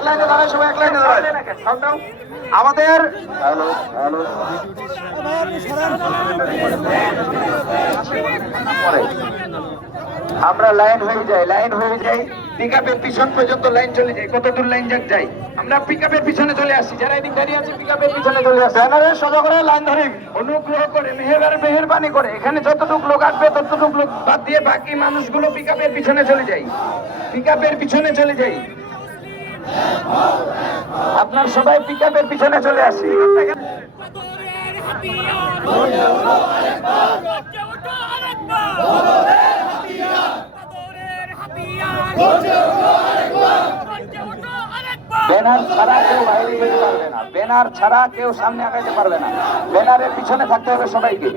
এক লাইনে দাঁড়ায়, সবাই এক লাইনে দাঁড়ায়। আমাদের আমরা লাইন হয়ে যাই পিকআপের পিছন পর্যন্ত লাইন চলে যায়। কত দূর লাইন যাই আমরা পিকআপের পিছনে চলে আসি। যারা এদিক দাঁড়িয়ে আছে পিকআপের পিছনে চলে আসে। ব্যানারে সোজা করে লাইন ধরি, অনুগ্রহ করে মেহেরবানি করে এখানে যতটুকু লোক আসবে ততটুকু লোক বাদ দিয়ে বাকি মানুষগুলো পিকআপের পিছনে চলে যাই, পিকআপের পিছনে চলে যাই। আপনার সবাই পিকআপের পিছনে চলে আসি। ব্যানার ছাড়া কেউ বাইরে যেতে পারবে না, ব্যানার ছাড়া কেউ সামনে আগাইতে পারবে না। ব্যানারের পিছনে থাকতে হবে সবাইকে।